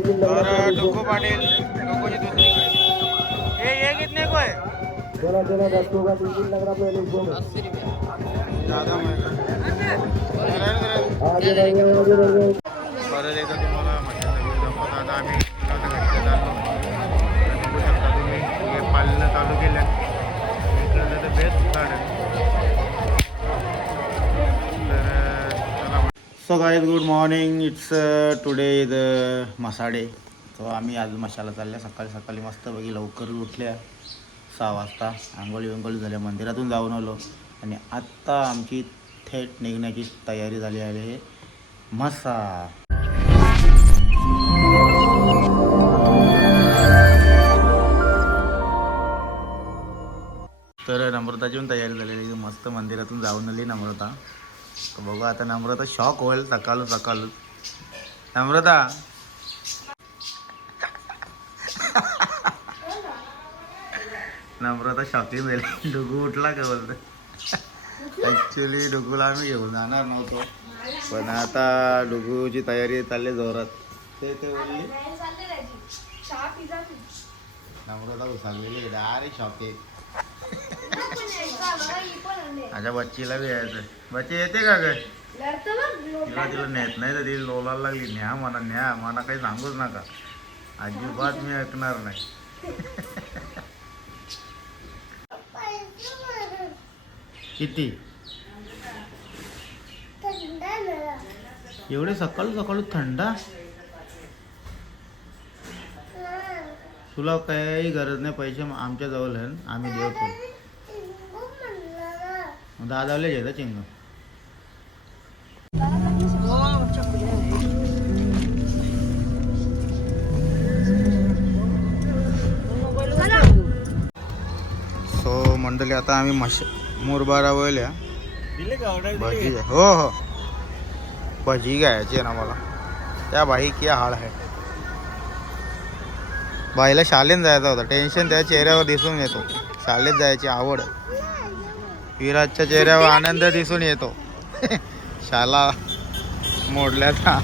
तर डोको पाटील डोकोची दुसरी. हे ये कितने को है ज्यादा महंगा. दाखवतो आता आम्ही पालणं चालू केलं so guys good morning it's today is मसाडे तो आम्ही आज मशाला चालल्या. सकाळी सकाळी मस्त बघी लवकर उठल्या. सहा वाजता आंघोळी विंगोळी झाल्या. मंदिरातून जाऊन आलो. आणि आत्ता आमची थेट निघण्याची तयारी झाली आहे. मसा. तर नम्रताची पण तयारी झालेली मस्त मंदिरातून जाऊन आली नम्रता. तर बघू आता नम्रता शॉक होईल सकाळ सकाळ नम्रता. नम्रता शॉकिंग झाली डुगू उठला का बोलतो ॲक्च्युली डुगूला आम्ही घेऊन जाणार नव्हतो. पण आता डुगूची तयारी चालली जोरात. ते ते बोलली. नम्रता उचललेली डायरेक्ट शॉकिंग माझ्या बच्चीला बी यायचं. बच्ची येते का ग? तिला तिला नेत नाही तर ती लोलायला लागली. न्या मला न्या. मला काही सांगूच नका. अजिबात मी ऐकणार नाही. किती? एवढे सकाळ सकाळ थंडा? तुला काही गरज नाही पैसे आमच्या जवळ आहे आम्ही देतो दादावले येतं चिंग. सो मंडळी आता आम्ही मश मुरबारा वळल्या. भजी हो हो. भजी घ्यायची ना मला. त्या बाई क्या हाळ आहे. बाईला शाळेत जायचा होता. टेन्शन त्या चेहऱ्यावर दिसून येतो. शाळेत जायची आवड. विराजच्या चेहऱ्यावर आनंद दिसून येतो. शाला मोडल्याचा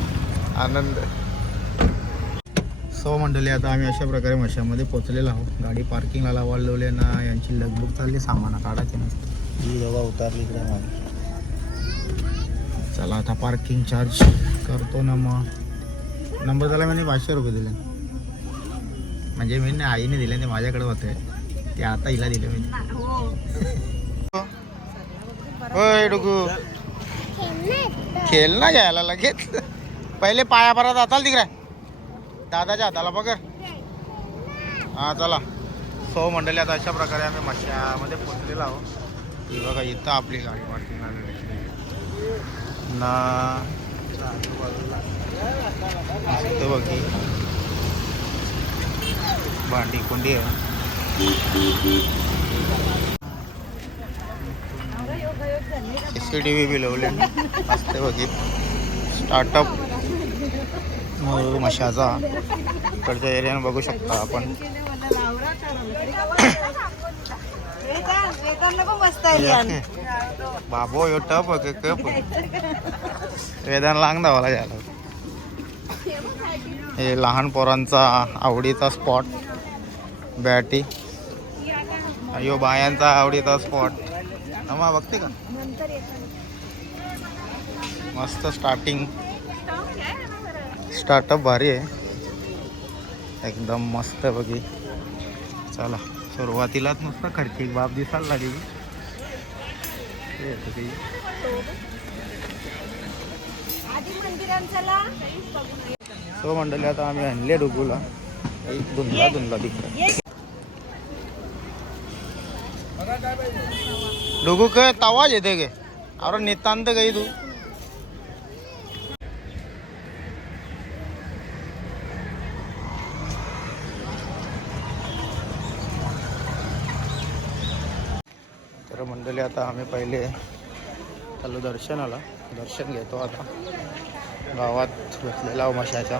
आनंद. सो मंडळी आता आम्ही अशा प्रकारे मशामध्ये पोचलेलो आहोत. गाडी पार्किंगला लावलेली ना यांची लगबग चालली सामान काढायची नसते ही दोघा उतारली इकडे मागे. चला आता पार्किंग चार्ज करतो ना मग. नंबर त्याला मी पाचशे रुपये दिले. म्हणजे मी नाही आईने दिले ते माझ्याकडे होते. ते आता हिला दिले मी. होय डुगू खेळ ना घ्यायला लगेच. पहिले पाया परत हाताला तिकडे. दादाच्या हाताला पकड. हा चला. सो मंडळी आता अशा प्रकारे आम्ही मशामध्ये पोचलेलो आहोत. ही बघा इथं आपली गाडी पार्किंग ना. मस्त बघी भांडी कुंडी आहे. सी टी व्ही बी लावले. मस्त बघी स्टार्टअप मशाचा. इकडच्या एरियानं बघू शकता आपण. बाबो यो टप कप. वेदान लांग धावाला घ्यायला हे लहान पोरांचा आवडीचा स्पॉट बॅटी. अयो बायांचा आवडीचा स्पॉट मा बघते का? मस्त स्टार्टिंग स्टार्टअप भारी आहे. एकदम मस्त बघी. चला सुरुवातीलाच नुसतं खर्चिक बाब दिसायला लागली. सो मंडळी आता आम्ही आणले डुगूला. धुंदला धुंदला तिकडे. डुगू काय तवाच येते गे अरे नितांत काही तू। तर मंडळी आता आम्ही पहिले चालू दर्शनाला. दर्शन घेतो आता. गावात घेतलेला मशाच्या.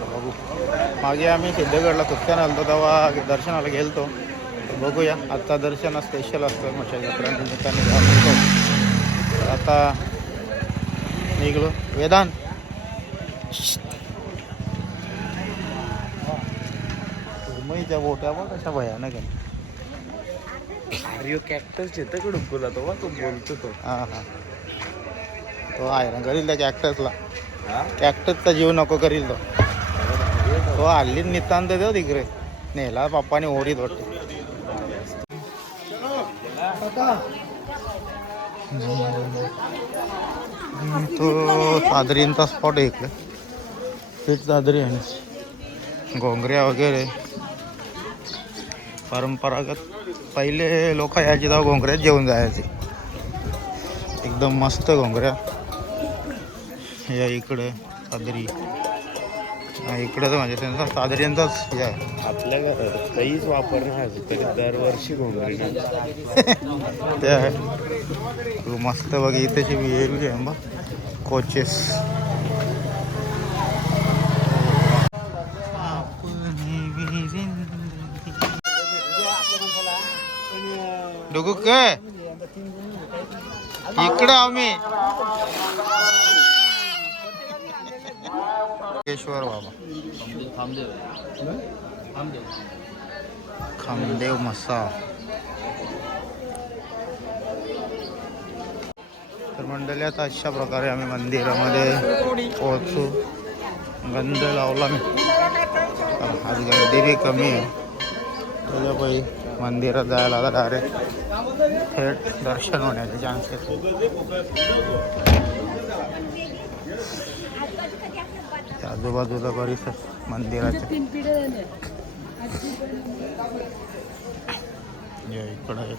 बघू. मागे आम्ही सिद्धगडला कुत्त्यानं आलतो तेव्हा दर्शनाला गेलतो. बघूया. आता दर्शन स्पेशल असतं मशाच्या जत्रा निमित्ताने आता निघलो. वेदांत. मुंबईच्या बोट्या बघ कशा भयानक आहे अरे कॅक्टस येतं कडून बोला तो तो बोलतो तो. हा हा. तो आहे ना करील त्या कॅक्टसला कॅक्टसचा जीव नको करील तो. तो हल्ली नितांत देव तिकडे. नेला पप्पाने ओरीत वाटते. तो चादरींचा स्पॉट आहे इकडे. तेच चादरी आहे. घोंगऱ्या वगैरे. परंपरागत पहिले लोक यायचे तेव्हा घोंगऱ्यात जेवून जायचे. एकदम मस्त घोंगऱ्या. या इकडे चादरी. इकडे तर म्हणजे त्यांचा सादरींचाच हे आहे. आपल्या काहीच वापर नाही अजून तरी दरवर्षी नाही. ते आहे. तू मस्त बघ इथेची बी आहे बघ कोचेस. डुगू काय इकडे आम्ही केशवर बाबा. खामदेव. मसा तर मंडळी आता अशा प्रकारे आम्ही मंदिरामध्ये पोहोचू. गंध लावला मी. आज गर्दी बी कमी आहे. तुझ्या पायी मंदिरात जायला आता डायरेक्ट थेट दर्शन होण्याचे चान्सेस आजूबाजूला परिसर मंदिराच्या या इकडं एक.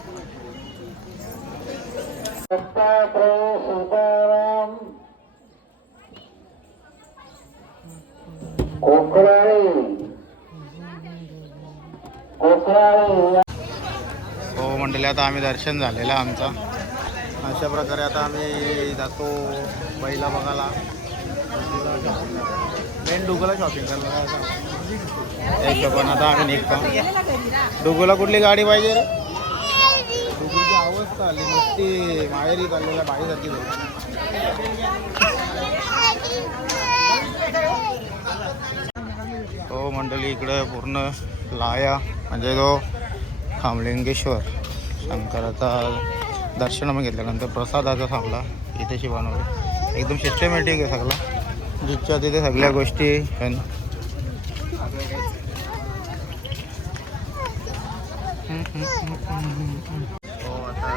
हो मंडळी आता आम्ही दर्शन झालेलं आमचा. अशा प्रकारे आता आम्ही जातो बैला बघायला मेन डुगोला शॉपिंग करायला त्या हिशोबाने आता आम्ही निघतो डुगोला कुठली गाडी पाहिजे रे? डुगोची अवस्था आली नुसती माहेरी चाललेल्या बाईसारखी झाली. हो मंडळी इकडे पूर्ण लाया म्हणजे जो खामलिंगेश्वर शंकराचा दर्शन घेतल्यानंतर प्रसादाचा थांबला इथेशी बनवलं एकदम सिस्टमॅटिक आहे सगळा. जिथच्या तिथे सगळ्या गोष्टी आहे. हो आता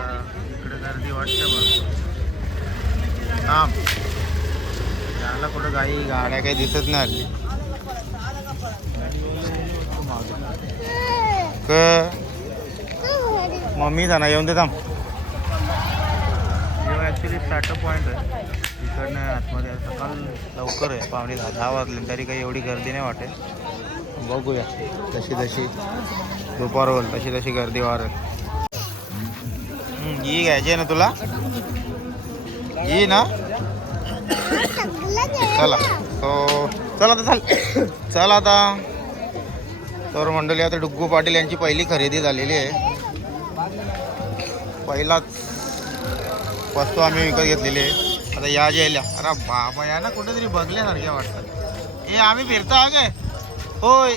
इकडे गर्दी वाटते भरपूर थांब. त्याला कुठं काही गाड्या काही दिसत नाही हल्ली. क. मम्मी जाणार येऊन दे थांब. ॲक्च्युली स्टार्टअप पॉईंट आहे. इकडनं आतमध्ये सकाळ लवकर आहे. पावणे दहा दहा वाजले तरी काही एवढी गर्दी नाही वाटेल बघूया. तशी तशी दुपार होईल तशी तशी गर्दी वाढेल. ही घ्यायची आहे ना तुला? ही ना? चला. तो चला आता चाल. चला आता. तर मंडळी आता डुग्गू पाटील यांची पहिली खरेदी झालेली आहे. पहिलाच वस्तू आम्ही विकत घेतलेली आहे. आता या जायला अरे बाबा या ना कुठेतरी बघल्यासारख्या वाटतात हे आम्ही फिरता हा काय? होय.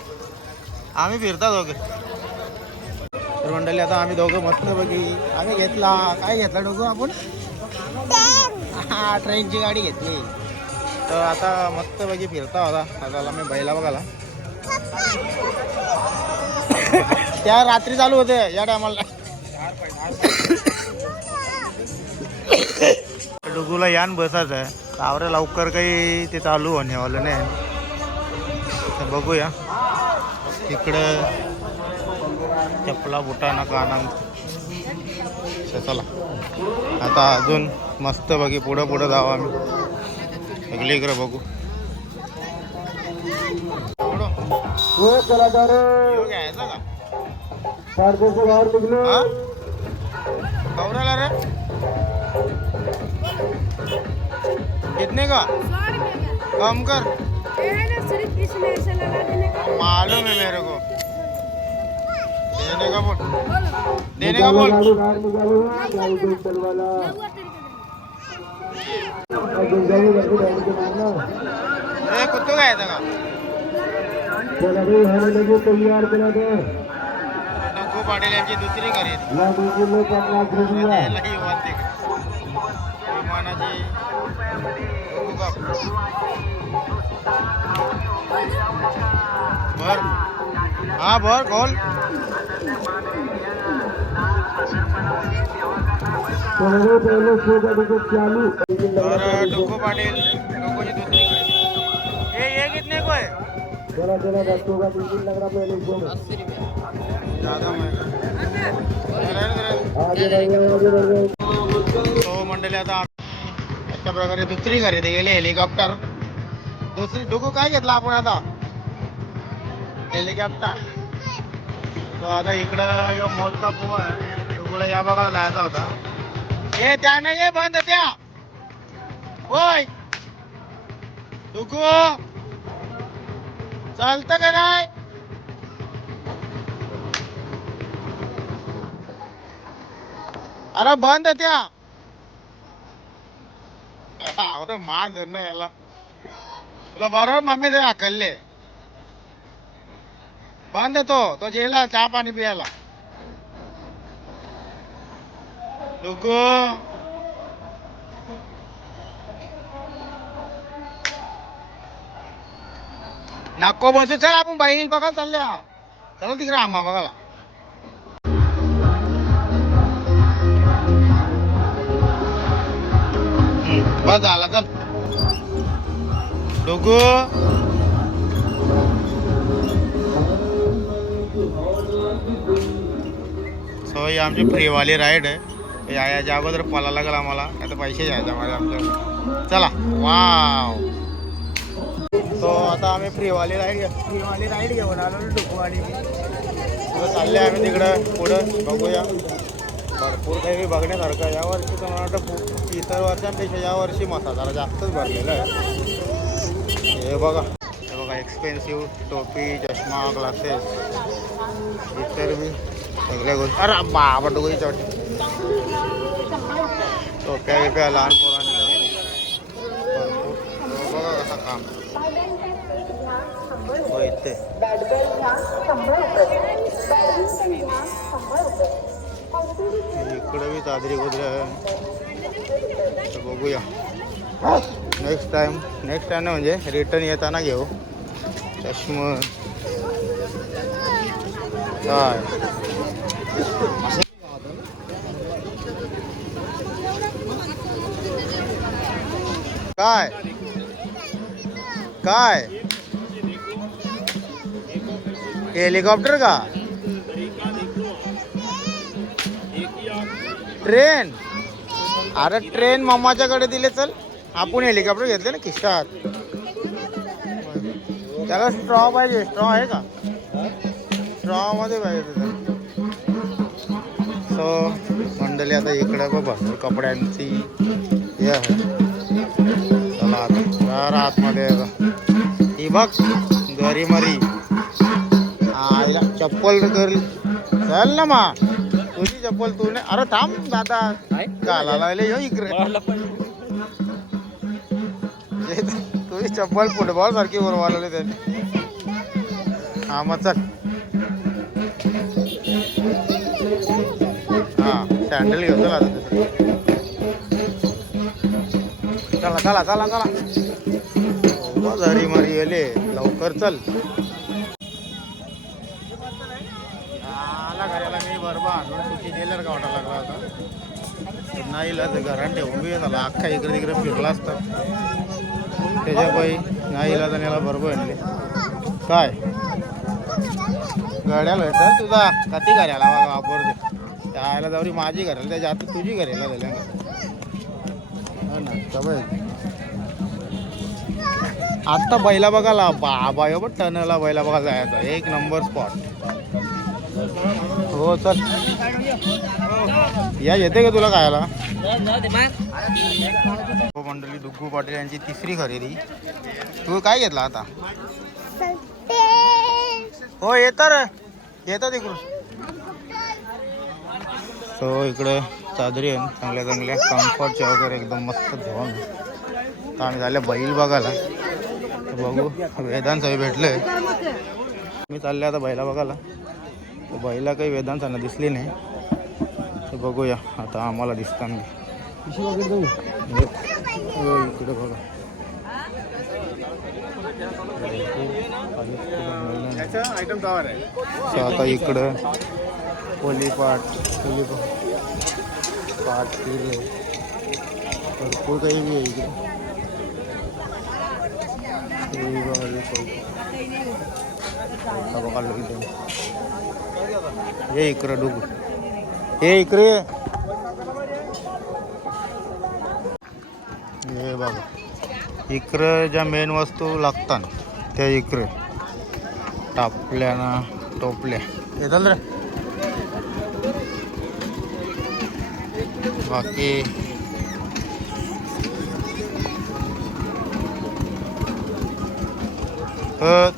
आम्ही फिरता दोघे. तर मंडळी आता आम्ही दोघं मस्त बघी आम्ही घेतला. काय घेतला डोगो आपण? हा ट्रेनची गाडी घेतली. तर आता मस्त बघी फिरता होता आता मी बैला बघाला त्या रात्री चालू होते या टायमाला डुगूला यान बसायचं आहे. आवरे लवकर काही ते चालू होण्यावालं नाही. तर बघूया. इकडं चपला बुटाना काना. चला. आता अजून मस्त बघी पुढं पुढं जाऊ आम्ही. सगळी इकडे बघू. ह्यो घ्यायचा का? हा? रे? कितने का? कम कर। सिर्फ इसमें ऐसे लगा देने का मालूम है मेरे को। देने का बोल। देने का बोल। ए कुत्तू घ्यायचा का चला भाई हाणे लगे तैयार चला तर नको पाटील यांची दुसरी खरेदी लाडू किलो पन्नास रुपया यायला युवा ते विमानाची नको का? भर। हा भर खोल। चला भाई पहिले शो का टिकट चालू तर डोको पाटील डोकोची दुसरी खरेदी हे ये कितने को है? चला चला बच्चों का टिकट लग रहा पहले शो में ज्यादा महंगा आगे बढ़ गए आगे बढ़ गए तो मंडळी आता अशा प्रकारे दुसरी खरेदी गेली हेलिकॉप्टर दुसरी डुकू काय घेतला आपण आता? हेलिकॉप्टर तो आता इकडं मोठा या बघा जायचा होता. हे त्या नाही ये बंद त्या. होय. डोको. चालतं का नाही? अरे बंद त्या. अरे मार धरणं याला. तुला बरोबर मम्मी ते हाकलले बंद तो तो जेला चहा पाणी प्यायला. लोक नको बसू चल आपण बाई बघा चालल्या. चला तिकडे आम्हा बघायला. बस झाला चल. डोकू. सो ही आमची फ्रीवाली राईड आहे. या याच्या अगोदर पला लागेल आम्हाला आता पैसे घ्यायचे आम्हाला आमच्या चला. वाव. सो आता आम्ही फ्रीवाली राईड फ्रीवाली राईड घेऊन आलो ना डोकूवाली चालले आम्ही तिकडं पुढं. बघूया. भरपूर काही बघण्यासारखं आहे. यावर्षी तर मला वाटतं खूप इतर वर्षांपेक्षा यावर्षी मसा जरा जास्तच भरलेला आहे. हे बघा. हे बघा एक्सपेन्सिव्ह टोपी चष्मा ग्लासेस इतर बी सगळ्या गोष्टी. अरे बाबा डोळी वाटतं टोप्या बिप्या लहान पोरांच्या. भरपूर. बघा कसं काम. हो इथे. इकडे बी चादरी कुदऱ्या आहे तर बघूया। नेक्स्ट टाइम नेक्स्ट टाइम म्हणजे रिटर्न येताना घेऊ। चष्मा। काय? हेलिकॉप्टर का? ट्रेन. अरे ट्रेन मम्माच्याकडे दिले चल. आपण हेलिकॉप्टर घेतले ना किशात त्याला स्ट्रॉ पाहिजे स्ट्रॉ आहे का? स्ट्रॉ मध्ये पाहिजे सो मंडळी आता इकडं बघा कपड्यांची हे आहे. चला आता आतमध्ये आहे ही बघ गरी मरी आईला चप्पल कर चल ना मा. तुझी चप्पल तू नाही अरे थांब दादा। घाला लागले यो इकडे। तुझी चप्पल फुटबॉल सारखी बरोबर त्याने। हा मग चल। हा सँडल घेऊ चला आता. चला चला चला चला। हो, झरी मारी गेले लवकर चल। आला घराला मी बरोबर सुट्टी दिल्यावर का वाटा लागला होता. नाही इला ते घरात ठेवून बी झाला अख्खा इकडे तिकडे फिरला असता. त्याच्या पायी नाही इला तर याला बरोबर आणले. काय? गाड्याला चल तुझा? कधी घराला बघा वापर दे त्याला जाऊरी माझी घराला त्याच्या आता तुझी घराला झाल्या हो ना सवय आत्ता बैला बघाला बाबा यो पण टनला बैला बघा जायचा. एक नंबर स्पॉट हो चल. या येते का तुला खायला? हो मंडळी दुग्गू पाटील यांची तिसरी खरेदी. तू काय घेतला आता? हो येतं रे. येतं तिकडून. सो इकडे चादरी आहे चांगल्या चांगल्या कम्फर्टच्या वगैरे एकदम मस्त धुवून. तर आम्ही झाले बैल बघायला. बघू वेदांत सगळे भेटले. मी चालले आता बैला बघायला. तर काही वेदांताना दिसली नाही तर बघूया आता आम्हाला दिसताना हो, इकडे बघा आता इकडं पोलीपाट पोली पाट किरे भरपूर काही बी आहे इकडे बघा बघा हे इकडं डुग। हे इकडे हे बघा। इकडं ज्या मेन वस्तू लागतात त्या इकडे टापल्या ना टोपल्या. येतात रे. बाकी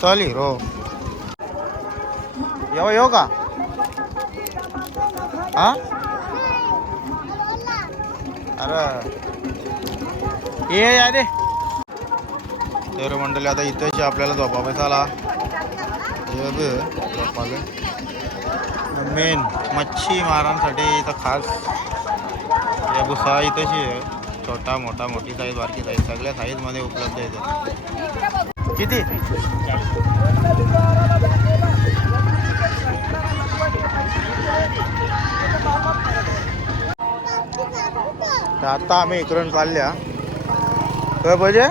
चाली रो हो. येऊ येऊ का? हा अरे. ये या दे. तर मंडळी आता इथेच आपल्याला झोपा आला मेन मच्छी मारांसाठी इथं खास या भुसा इथंशी छोटा मोठा मोठी साईज बारकी साईज सगळ्या साईजमध्ये उपलब्ध आहे किती? तर आता आम्ही इकडून चालल्या. काय पाहिजे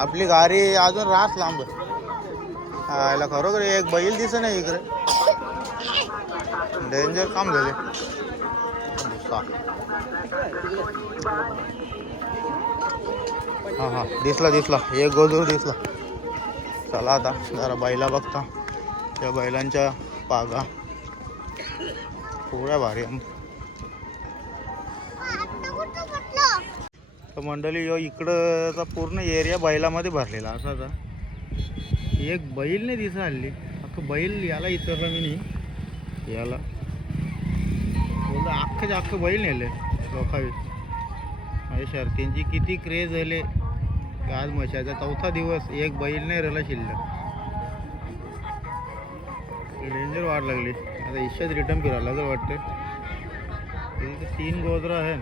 आपली गाडी अजून रास लांब. आहे. याला खरोखर एक बैल दिस नाही इकडे. डेंजर काम झाले. हा हा दिसला दिसला. एक गोजूर दिसला. चला आता जरा बैला बघता. त्या बैलांच्या पागा. पोळ्या भारी तर मंडळी यो इकडचा पूर्ण एरिया बैलामध्ये भरलेला असाचा एक बैल नाही दिसा हल्ली. अख्खं बैल याला इतरलं मी नाही याला. बोलतो अख्खंच्या अख्खं बैल नेले लोकावी म्हणजे शर्तींची किती क्रेज झाले. आज मशाचा चौथा दिवस. एक बैल नाही राहिला शिल्लक. डेंजर वाढ लागली. आता इच्छाच रिटर्न फिरायला लागेल वाटतं तीन गोदरं आहे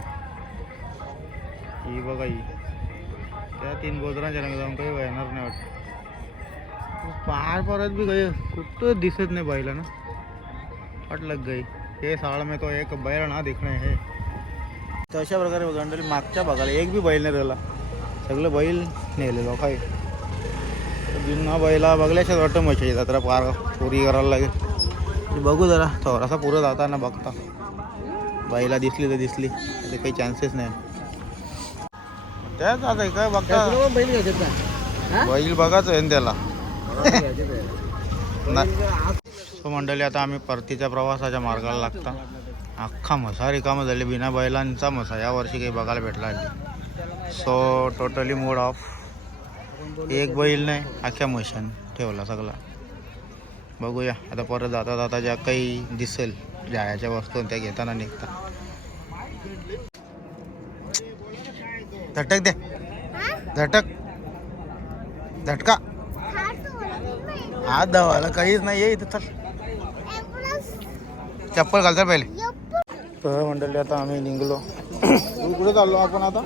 ही बघा ही. त्या तीन गोदरांच्या रंग जाऊन काही येणार नाही वाटतं. पार परत बी काही कुठं दिसत नाही बैला ना. वाट लग गई. हे साळ में तो एक बैल ना दिखणे हे. तर अशा प्रकारे गंडली मागच्या भागाला एक बी बैल नाही राहिला. सगळं बैल नेले काही बिना बैला बघल्याच्याच वाटतं मच्छी जत्रा पार पुरी करायला लागेल. बघू जरा. थोडासा पुरं जाताना बघता. बैला दिसली तर दिसली. तर काही चान्सेस नाही. त्याच आता काय बघता बैल बघाच आहे त्याला. तो मंडळी आता आम्ही परतीच्या प्रवासाच्या मार्गाला लागता. अख्खा मसा रिकामा झाले. बिना बैलांचा मसा या वर्षी काही बघायला भेटला नाही. सो टोटली मूड ऑफ एक बैल नाही अख्ख्या मशान ठेवला सगळा. बघूया. आता परत जाता जाता ज्या काही दिसेल जाळ्याच्या वस्तू त्या घेताना निघता. झटक दे. झटक झटका हात धावायला काहीच नाही आहे इथं चल चप्पल घालता पहिले. तर मंडळी आता आम्ही निघलो. कुठे चाललो आपण आता.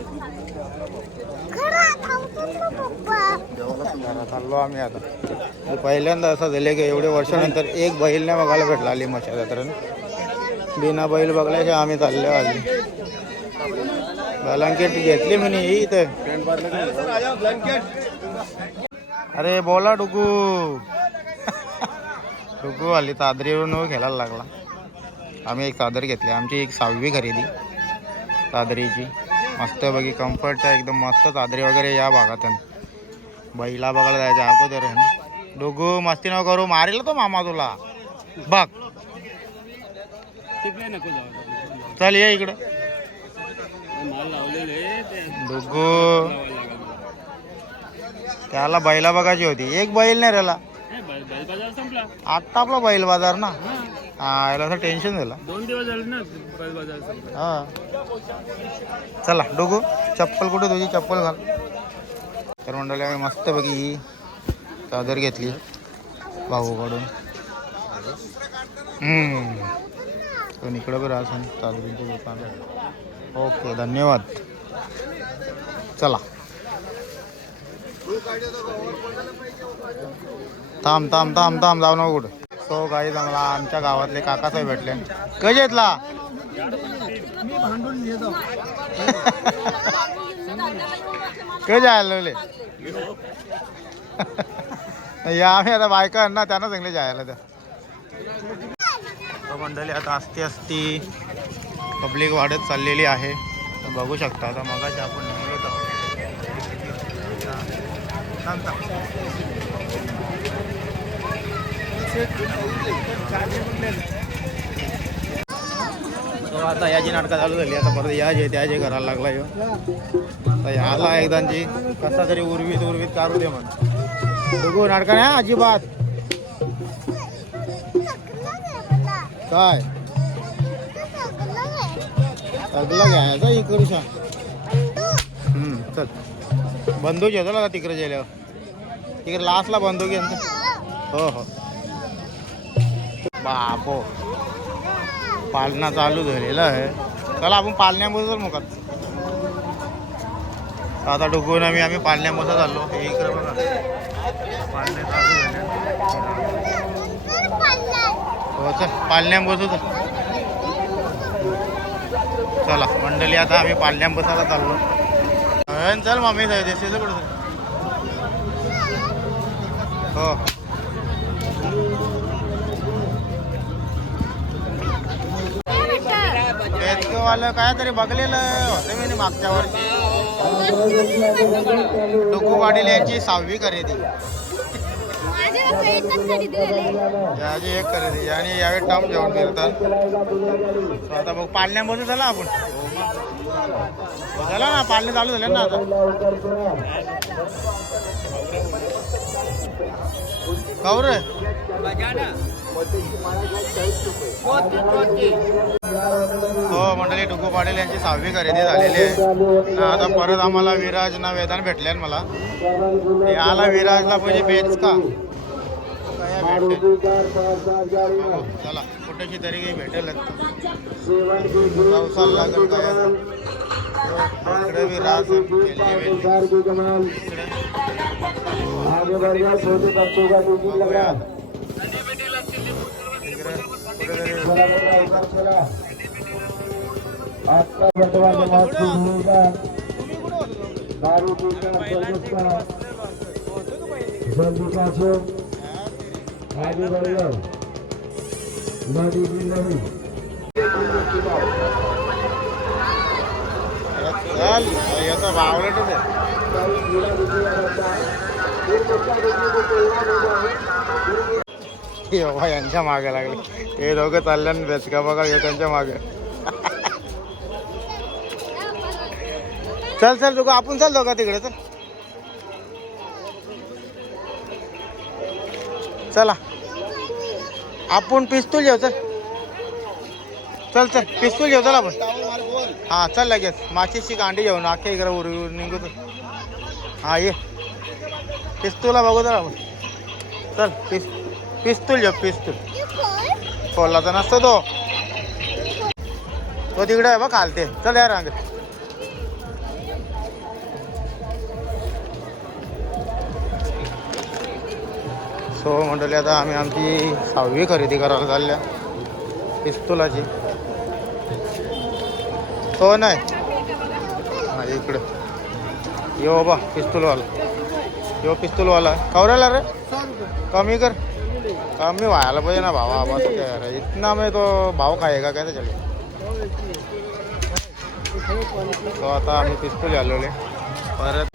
चाललो आम्ही आता. पहिल्यांदा असं झालं की एवढ्या वर्षानंतर एक बैल नाही बघायला भेटला आली मशा जत्रेनं बिना बैल बघल्याशिवाय आम्ही चालले आली. ब्लँकेट घेतली मी नाही इथे. अरे बोला डुकू डुकू आली तादरीवरून खेळायला लागला. आम्ही एक चादर घेतली आमची एक सहावी खरेदी. चादरीची. मस्त बघी कम्फर्टच्या एकदम मस्त चादरी वगैरे या भागात बैला बघायला जायच्या अगोदर आहे डुगू मस्ती न करू मारेल तो मामा तुला. बघ. चल ये इकडं. डुगू. त्याला बैला बघायची होती. एक बैल नाही राहिला आता आपला बैल बाजार ना? हा याला असं टेन्शन झालं. दोन दिवस झाले ना बैल बाजार संपला. हा. चला डोगू चप्पल कुठे तुझी? चप्पल घाल. तर मंडळी आम्ही मस्त बघी ही चादर घेतली. भाऊकडून हम्म. पण इकडं बरं असं तादरींचे दुकान. ओके धन्यवाद. चला. थांब थांब थांब थांब जाऊ नको कुठं. सो काही चांगला आमच्या गावातले काकासाहेब भेटले. कधी येतला? कधी यायला लागले? या आम्ही आता बायका ना त्यांना चांगले जायला त्या तर मंडळी आता असती असती पब्लिक वाढत चाललेली आहे. बघू शकता आता मगाशी आपण निघलो आता याची नाटकं चालू झाली. आता परत या त्याचे करायला लागला ह्यो आता याला एकदांची कसा तरी उर्वीत उर्वीत काढू दे म्हण. बघू नाटका नाही अजिबात. काय? अगला घ्यायचा इकडे सांग. हम्म, चल. बंदूक येतो ना तिकडे गेल्यावर. तिकडे लास्टला बंदूक यांचं हो हो. बापो. पालना चालू झालेला आहे. चला आपण पालण्यामध्ये चल मुखात आता डुकून आम्ही आम्ही पालण्यामध्ये चाललो. हे इकडे बघा. पालण्या चालू झाल्या हो चल पालण्यात चला. मंडळी आता आम्ही पालण्यात बसायला चाललो चल मामी दिसेल कुठं हो. वालं काय तरी बघलेलं होतं मी मागच्या वर्षी. डुकूवाडीला यांची सहावी खरेदी. याची एक खरेदी आणि यावेळी टर्म जेवण फिरतात आता बघ पालण्या बसू झाला आपण. हो झाला ना पालणे चालू झाले ना आता. कवर? हो मंडळी डुकू पाटील यांची सहावी खरेदी झालेली आहे. ना आता परत आम्हाला विराज ना वेदान भेटले मला. याला विराजला पाहिजे बेच का? चला कुठेशी तरी काही भेटेल लागेल काय विराज. इकडे. आपका बटवा जमात की भूमिका दारू पीकर सर्विस का जल्दी का सो आगे बढ़ जाओ नदी की नहीं चल याचा बावलेटच आहे हे बाबा यांच्या मागे लागले. हे दोघं चालल्यान बेचका बघा हे त्यांच्या मागे. चल चल दोघं आपण चल दोघं तिकडे चल. चला. आपण पिस्तूल घेऊ चल. चल चल पिस्तूल घेऊ चल आपण. हा चल लगेच. माचीची कांडी घेऊन आखे इकडे उर निघू तर हा ये. पिस्तूलला बघू तर आपण. चल पिस्तू पिस्तूल घेऊ पिस्तूल. फोडलाचा नसतो तो. तो तिकडे आहे बघ खालते. चल या रांग सो मंडळी आता आम्ही आमची सहावी खरेदी करायला चालल्या. पिस्तुलाची. हो नाही. हा इकडे. यो बाबा पिस्तूलवाला. यो पिस्तूलवाला. कवऱ्याला रे? कमी कर. कमी व्हायला पाहिजे ना भावा बस काय रे इतना में तो भाव खाएगा कैसे चले तो आता आम्ही पिस्तूल आलेले परत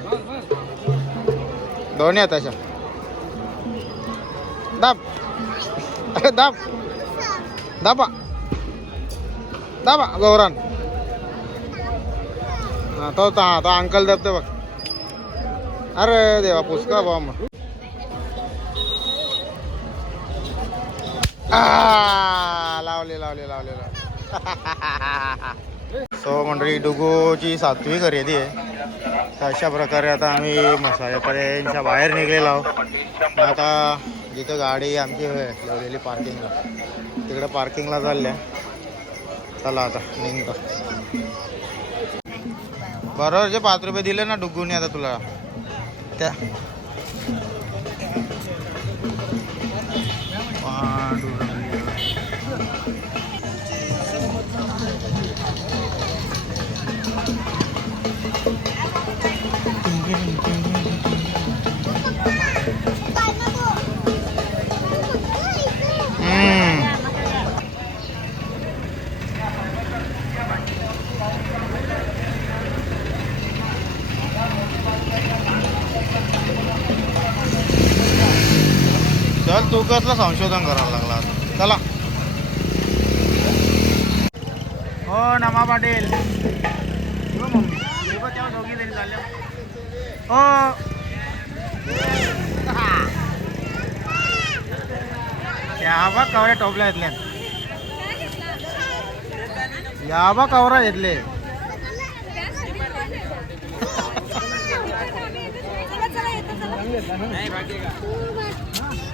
दोन्ही आहेत अशा दाब। अरे दाब। दाबा। दाबा गौरान। तो तो हा तो अंकल दाबते बघ अरे देवा पुसका बा मग लावले लावले लावले लावले. सो मंडळी डुगोची सातवी खरेदी आहे. तर अशा प्रकारे आता आम्ही मसाल्यापर्यंतच्या बाहेर निघलेलो आहोत. आता जिथं गाडी आमची होय लावलेली पार्किंगला तिकडे पार्किंगला चालल्या चला आता निघतो. बरोबर जे पाच रुपये दिले ना डुगूने आता तुला. त्या चल संशोधन करायला लागला आता? चला हो नमा पाटील हो मम्मी. हे बघ दोघी जणी चालल्या. हो या बा कवऱ्या टोपल्या घेतल्या या बा कवरा घेतले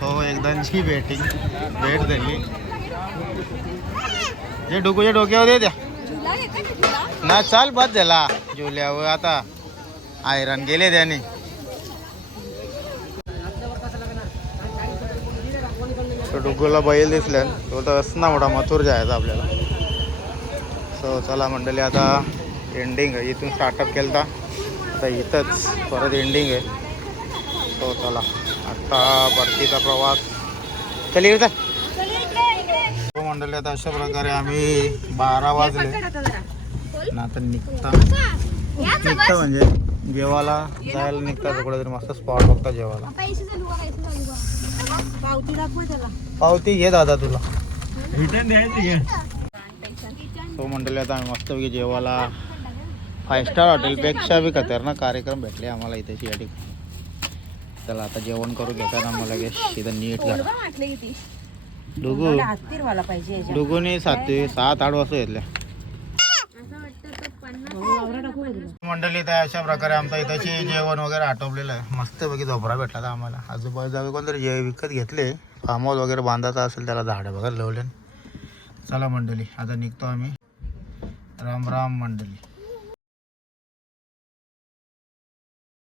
हो एकदाची भेटिंग भेट झाली जे डोकूच्या डोक्यावर दे द्या. ना चाल बस झाला. जुल्यावर आता आयरन गेले त्याने. तो डुगूला बैल दिसल्यान तो तर असना मोठा मथुर जायचा आपल्याला. सो चला मंडळी आता एंडिंग आहे. इथून स्टार्टअप केलं आता इथंच परत एंडिंग आहे. सो चला. आता परतीचा प्रवास. चल इकडे हो मंडळी आता अशा प्रकारे आम्ही बारा वाजले. ना आता निघता निघता म्हणजे जेवायला जायला निघता कुठेतरी मस्त स्पॉट बघता जेवाला पावती घे दादा तुला. रिटर्न द्यायची सो मंडळी आता आम्ही मस्तपैकी जेवायला फाय स्टार हॉटेलपेक्षा बी खतरनाक कार्यक्रम भेटले आम्हाला इथे या ठिकाणी. चला आता जेवण करू घेताना मला लगेच इथं नीट झालं. डुगू. डुगूने सात सात आठ वाजता घेतल्या पन्नास मंडळी तर अशा प्रकारे आमचं इथंची जेवण वगैरे आटोपलेलं आहे. मस्तपैकी झोपडा भेटला होता आम्हाला. आजूबाजूला कोणतरी जे विकत घेतले फार्म हाऊस वगैरे बांधायचा असेल त्याला झाडं वगैरे लावले चला मंडळी आता निघतो आम्ही. राम राम मंडळी.